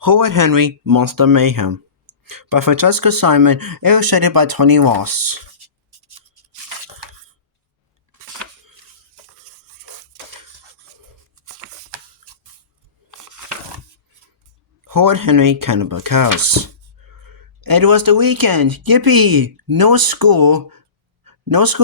Horrid Henry, Monster Mayhem by Francesca Simon, illustrated by Tony Ross. Horrid Henry, Cannibal Cows. It was the weekend, yippee! No school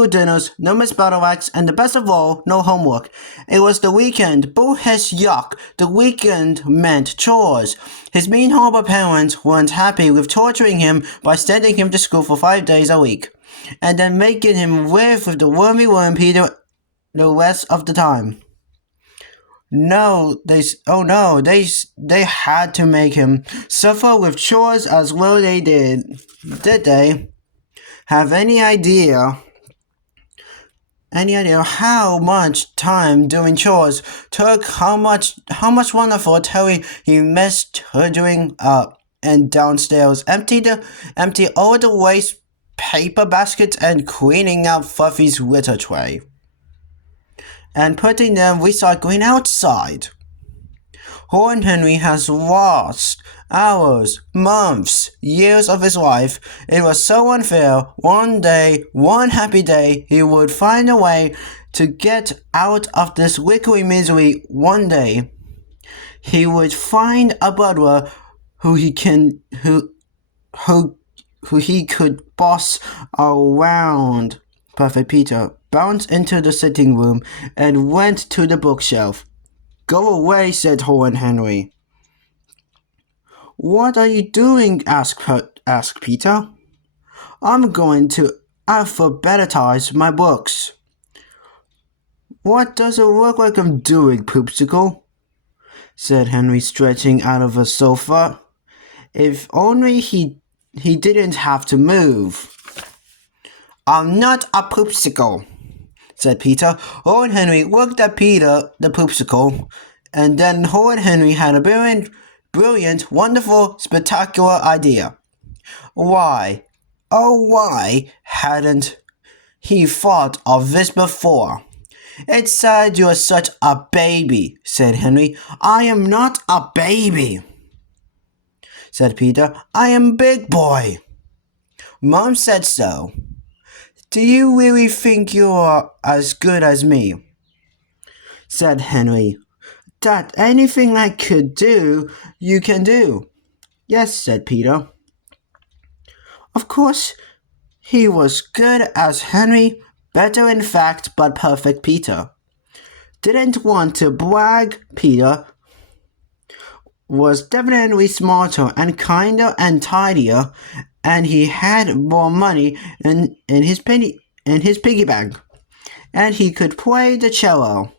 dinners, no missed battle acts, and the best of all, no homework. It was the weekend, boo hiss yuck. The weekend meant chores. His mean horrible parents weren't happy with torturing him by sending him to school for 5 days a week, and then making him live with the wormy worm Peter the rest of the time. They had to make him suffer with chores as well they did. Did they have any idea how much time doing chores took, how much wonderful Terry he missed her doing up and downstairs, empty all the waste paper baskets and cleaning out Fluffy's litter tray and putting them recycling outside. Horrid Henry has lost hours, months, years of his life. It was so unfair. One day, one happy day, he would find a way to get out of this wicked misery. One day, he would find a brother who he could boss around. Perfect Peter bounced into the sitting room and went to the bookshelf. "Go away," said Horrid Henry. "What are you doing?" asked Peter. "I'm going to alphabetize my books." "What does it look like I'm doing, Poopsicle?" said Henry, stretching out of a sofa. If only he didn't have to move. "I'm not a Poopsicle," said Peter. Horrid Henry looked at Peter the Poopsicle, and then Horrid Henry had a brilliant, wonderful, spectacular idea. Why hadn't he thought of this before? "It's sad you're such a baby," said Henry. "I am not a baby," said Peter. "I am big boy. Mom said so." "Do you really think you're as good as me?" said Henry. "That anything I could do, you can do." "Yes," said Peter. Of course, he was good as Henry, better in fact, but perfect Peter. Didn't want to brag. Peter was definitely smarter and kinder and tidier, and he had more money in his piggy bank, and he could play the cello.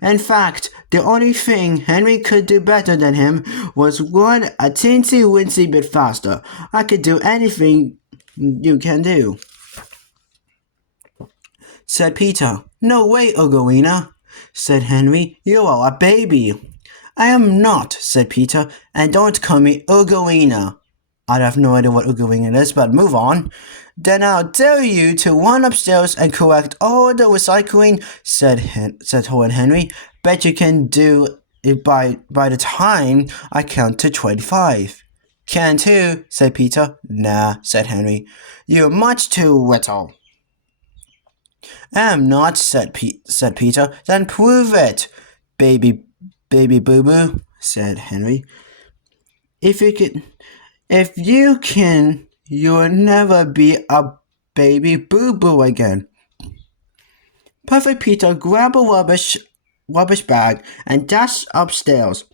In fact, the only thing Henry could do better than him was run a teensy-weensy bit faster. "I could do anything you can do," said Peter. "No way, Ugolina," said Henry. "You are a baby." "I am not," said Peter, "and don't call me Ugolina." I have no idea what Ugolina is, but move on. "Then I'll tell you to run upstairs and collect all the recycling," said Horrid Henry. "Bet you can do it by the time I count to 25. "Can too," said Peter. "Nah," said Henry. "You're much too little." "Am not," said Peter. "Then prove it, baby boo-boo," said Henry. If you can, you'll never be a baby boo-boo again." Perfect Peter grabbed a rubbish bag and dashed upstairs.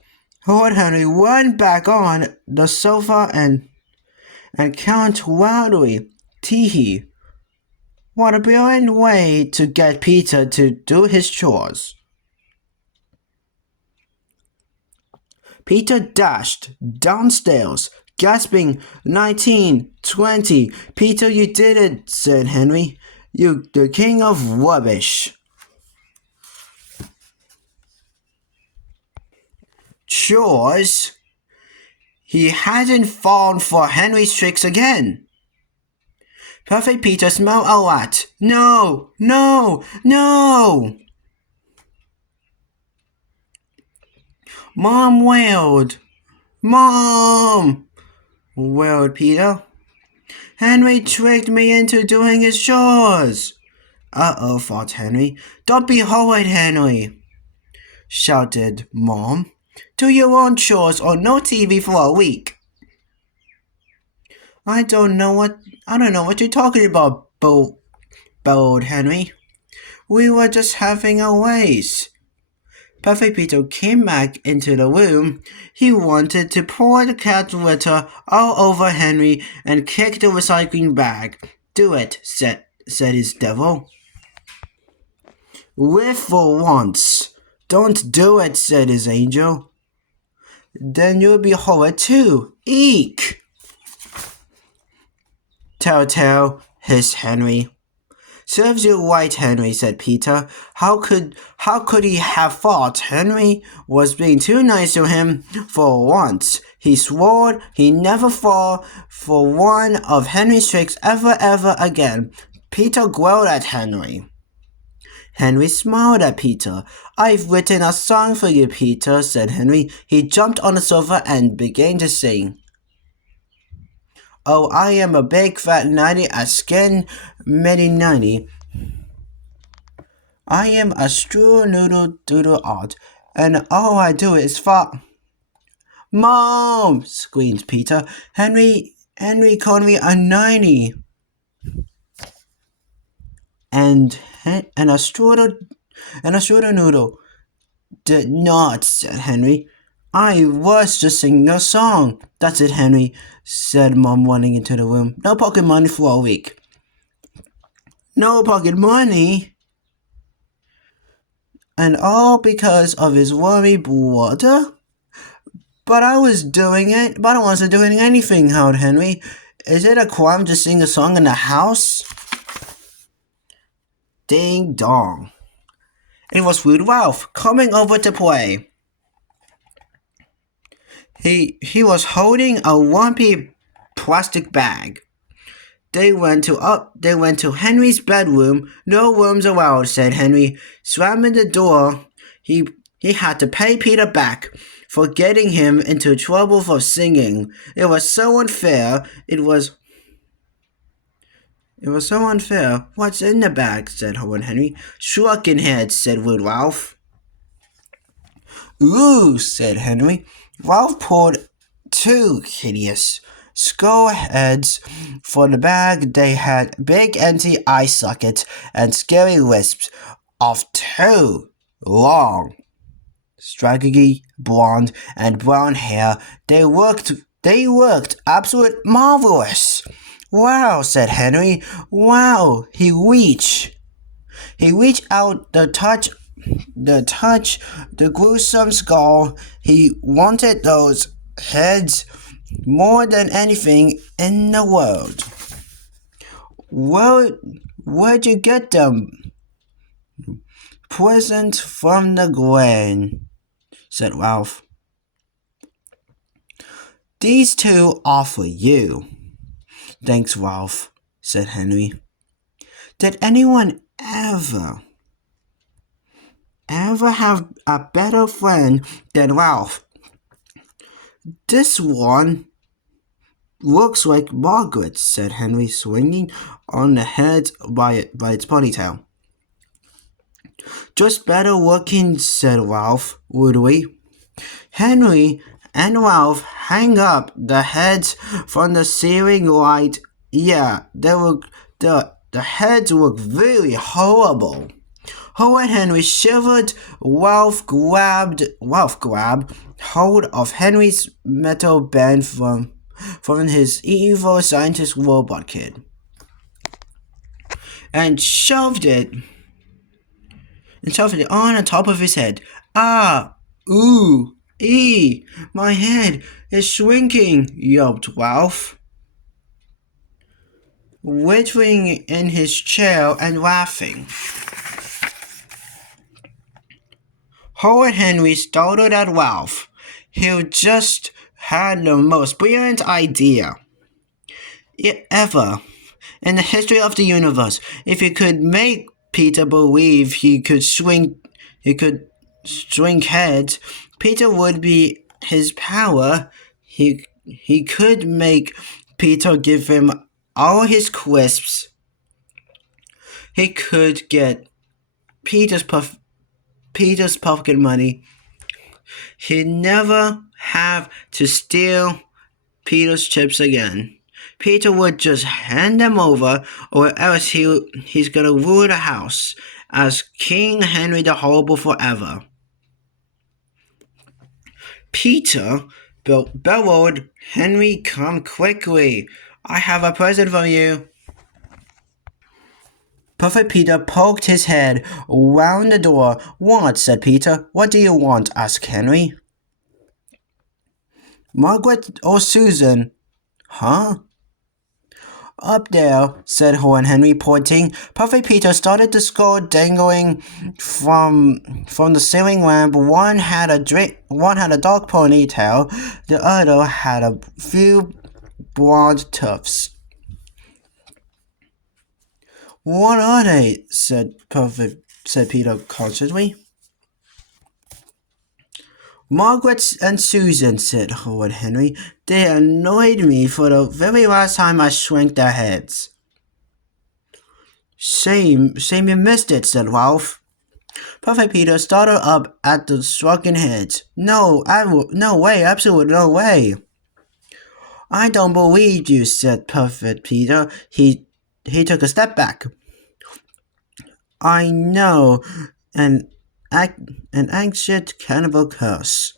Horrid Henry went back on the sofa and counted loudly. Tee-hee. What a brilliant way to get Peter to do his chores. Peter dashed downstairs, gasping, 19, 20. "Peter, you did it," said Henry. "You're the king of rubbish." Chores? He hadn't fallen for Henry's tricks again. Perfect Peter smelled a rat. "No, no, no!" Mom wailed. Mom! Wailed Peter. Henry tricked me into doing his chores. Uh-oh, thought Henry. Don't be horrid, Henry, shouted Mom. Do your own chores or no TV for a week. I don't know what you're talking about, bellowed Henry. We were just having a race. Perfect Peter came back into the room. He wanted to pour the cat litter all over Henry and kick the recycling bag. Do it, said his devil. Live for once. Don't do it, said his angel. Then you'll be horrid too. Eek! Telltale, hissed Henry. Serves you right, Henry, said Peter. How could he have thought Henry was being too nice to him for once? He swore he'd never fall for one of Henry's tricks ever again. Peter growled at Henry. Henry smiled at Peter. I've written a song for you, Peter, said Henry. He jumped on the sofa and began to sing. Oh, I am a big fat ninety, a skin many 90. I am a straw noodle doodle odd, and all I do is fart. Mom! Screamed Peter. Henry called me a 90. And a straw noodle did not, said Henry. I was just singing a song. That's it, Henry, said Mom, running into the room. No pocket money for a week. No pocket money? And all because of his worry brother? But I wasn't doing anything, howled Henry. Is it a crime to sing a song in the house? Ding dong. It was Rude Ralph coming over to play. He was holding a lumpy plastic bag. They went to Henry's bedroom. No rooms allowed, said Henry. Slamming the door, he had to pay Peter back for getting him into trouble for singing. It was so unfair. It was so unfair. What's in the bag? Said Henry. Shrunken heads, said Rude Ralph. Ooh, said Henry. Ralph pulled 2 hideous skull heads for the bag. They had big empty eye sockets and scary wisps of 2 long, straggly blonde and brown hair. They worked absolute marvelous. Wow, said Henry. Wow, he reached out to touch the gruesome skull. He wanted those heads more than anything in the world. Where'd you get them? Present from the Glen, said Ralph. These 2 are for you. Thanks, Ralph, said Henry. Did anyone ever have a better friend than Ralph? This one looks like Margaret, said Henry, swinging on the head by its ponytail. Just better looking, said Ralph rudely. Henry and Ralph hang up the heads from the ceiling light. Yeah, the heads look really horrible. When Henry shivered, Ralph grabbed hold of Henry's metal band from his evil scientist robot kid and shoved it on the top of his head. Ah, ooh, ee, my head is shrinking, yelped Ralph, wriggling in his chair and laughing. Horrid Henry started at Ralph. He just had the most brilliant idea ever in the history of the universe. If he could make Peter believe he could shrink heads, Peter would be his power he could make Peter give him all his crisps. He could get Peter's pocket money. He'd never have to steal Peter's chips again. Peter would just hand them over, or else he's gonna rule the house as King Henry the Horrible forever. Peter bellowed, "Henry, come quickly. I have a present for you." Perfect Peter poked his head round the door. "What?" said Peter. "What do you want?" asked Henry. "Margaret or Susan?" "Huh?" "Up there," said Horrid Henry, pointing. Perfect Peter started to skull dangling from the ceiling lamp. One had a dark ponytail, the other had a few blonde tufts. "What are they?" said Peter cautiously. "Margaret and Susan," said Horrid Henry. "They annoyed me for the very last time I shrank their heads." Shame you missed it," said Ralph. Perfect Peter started up at the shrunken heads. No way, absolutely no way." "I don't believe you," said Perfect Peter. He took a step back. "I know an ancient cannibal curse,"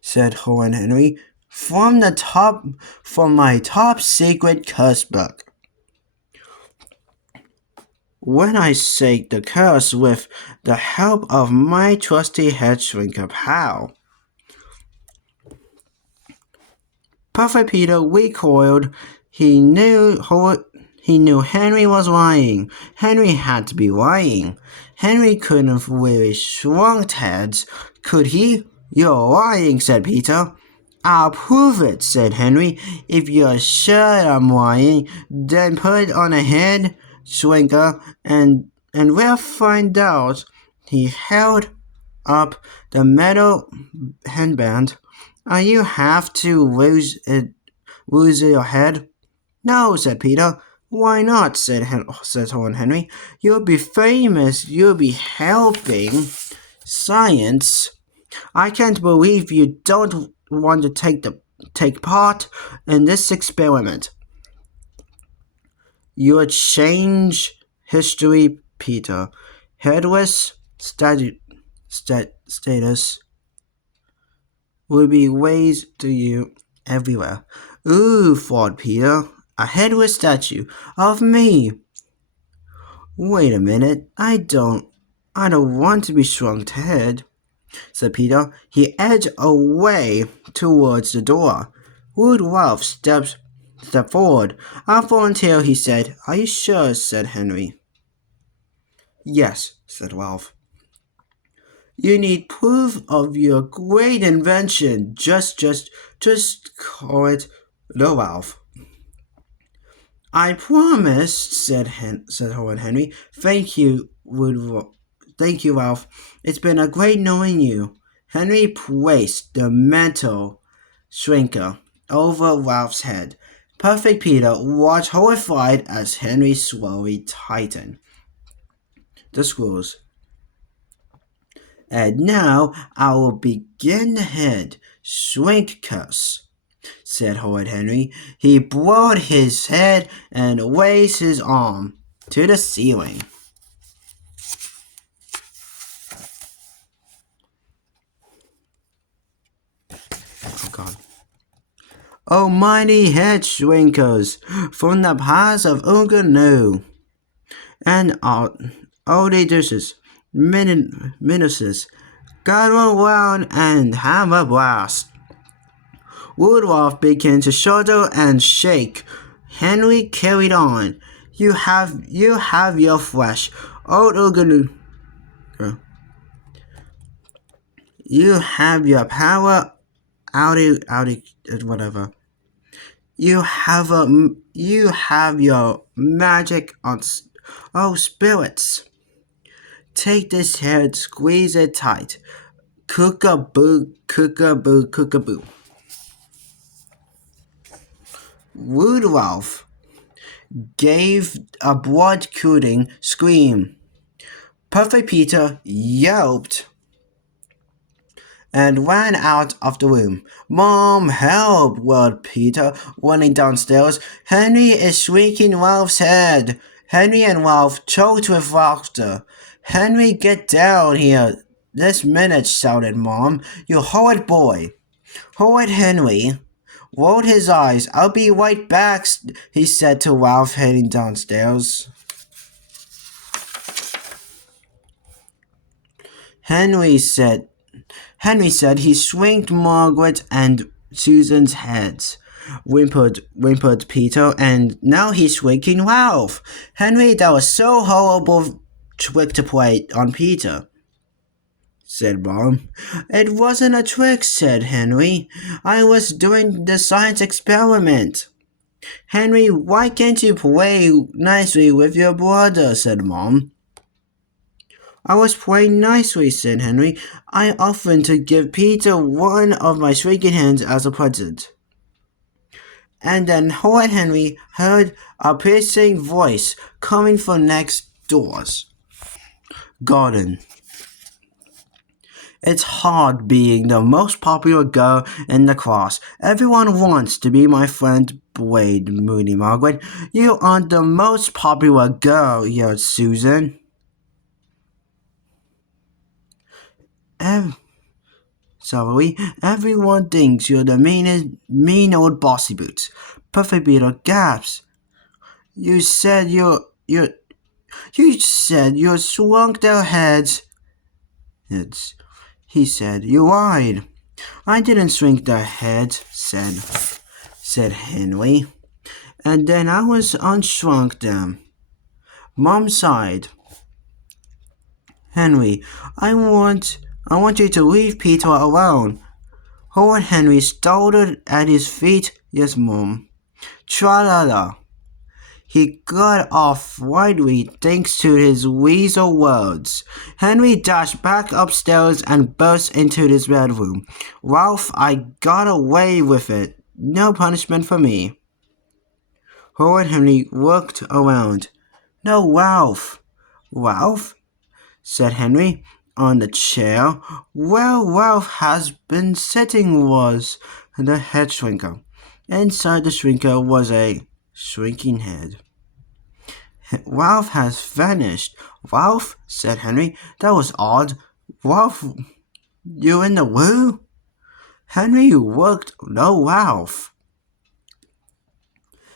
said Horrid Henry, from my top secret curse book. "When I say the curse with the help of my trusty head shrinker pal." Perfect Peter recoiled. He knew Henry was lying. Henry had to be lying. Henry couldn't have really shrunk heads, could he? "You're lying," said Peter. "I'll prove it," said Henry. "If you're sure I'm lying, then put it on a head shrinker, and we'll find out." He held up the metal headband. "You have to lose your head?" "No," said Peter. "Why not?" said Horrid Henry. "You'll be famous. You'll be helping science. I can't believe you don't want to take part in this experiment. You'll change history, Peter. Headless status will be raised to you everywhere." "Ooh," thought Peter, "a headless statue of me. Wait a minute, I don't want to be shrunk head," said Peter. He edged away towards the door. Would Ralph step forward? "I'll volunteer," he said. "Are you sure?" said Henry. "Yes," said Ralph. "You need proof of your great invention. Just call it the Ralph." "I promised," said Horrid Henry. Thank you, Ralph. It's been a great knowing you." Henry placed the metal shrinker over Ralph's head. Perfect Peter watched horrified as Henry slowly tightened the screws. "And now I will begin the head shrink curse," said Horrid Henry. He bowed his head and raised his arm to the ceiling. Oh God. "Oh, mighty head shrinkers from the paths of Unganu, and all the dishes, menaces, gather round and have a blast." Rudolph began to shudder and shake. Henry carried on. You have your flesh, old Unganu. You have your power, whatever. You have your magic on spirits. Take this head, squeeze it tight. Cook-a-boo, cook-a-boo, cook-a-boo. Rude Ralph gave a blood-curdling scream. Perfect Peter yelped and ran out of the room. "Mom, help!" wailed Peter, running downstairs. "Henry is shrieking Ralph's head." Henry and Ralph choked with laughter. "Henry, get down here this minute," shouted Mom. "You horrid boy." Horrid Henry rolled his eyes. "I'll be right back," he said to Ralph, heading downstairs. Henry said he shrinked Margaret and Susan's heads. Whimpered Peter, "and now he's shrinking Ralph." "Henry, that was so horrible trick to play on Peter," said Mom. "It wasn't a trick," said Henry. "I was doing the science experiment." "Henry, why can't you play nicely with your brother?" said Mom. "I was playing nicely," said Henry. "I offered to give Peter one of my shrinking hands as a present." And then Horrid Henry heard a piercing voice coming from next door's garden. "It's hard being the most popular girl in the class. Everyone wants to be my friend," wailed Moody Margaret. "You aren't the most popular girl," yelled Susan. "Everyone thinks you're the mean old bossy boots." Perfect Peter gasped. You said you shrunk their heads." He said, "You lied." "I didn't shrink their heads," said Henry. "And then I was unshrunk them." Mom sighed. "Henry, I want you to leave Peter alone." Horrid Henry started at his feet. "Yes, Mom." Tra-la-la. He got off lightly thanks to his weasel words. Henry dashed back upstairs and burst into his bedroom. "Ralph, I got away with it. No punishment for me." Horrid Henry looked around. "No, Ralph." "Ralph?" said Henry, on the chair. "Where Ralph has been sitting was the head shrinker. Inside the shrinker was a shrinking head." "Ralph has vanished." "Ralph?" said Henry. "That was odd. Ralph, you in the loo?" Henry looked. No Ralph.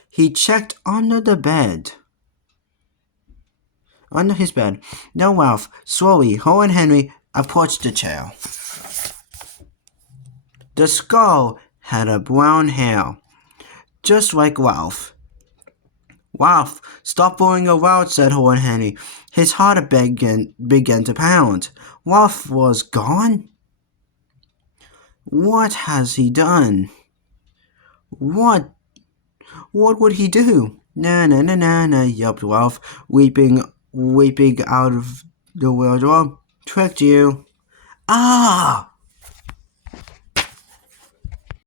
He checked under his bed. No Ralph. Slowly, Horrid Henry approached the chair. The skull had a brown hair, just like Ralph. "Ralph, stop fooling around," said Horrid Henry. His heart began to pound. Ralph was gone? What has he done? What would he do? "Na na na na na," yelped Ralph, weeping out of the wardrobe. "Tricked you." "Ah!"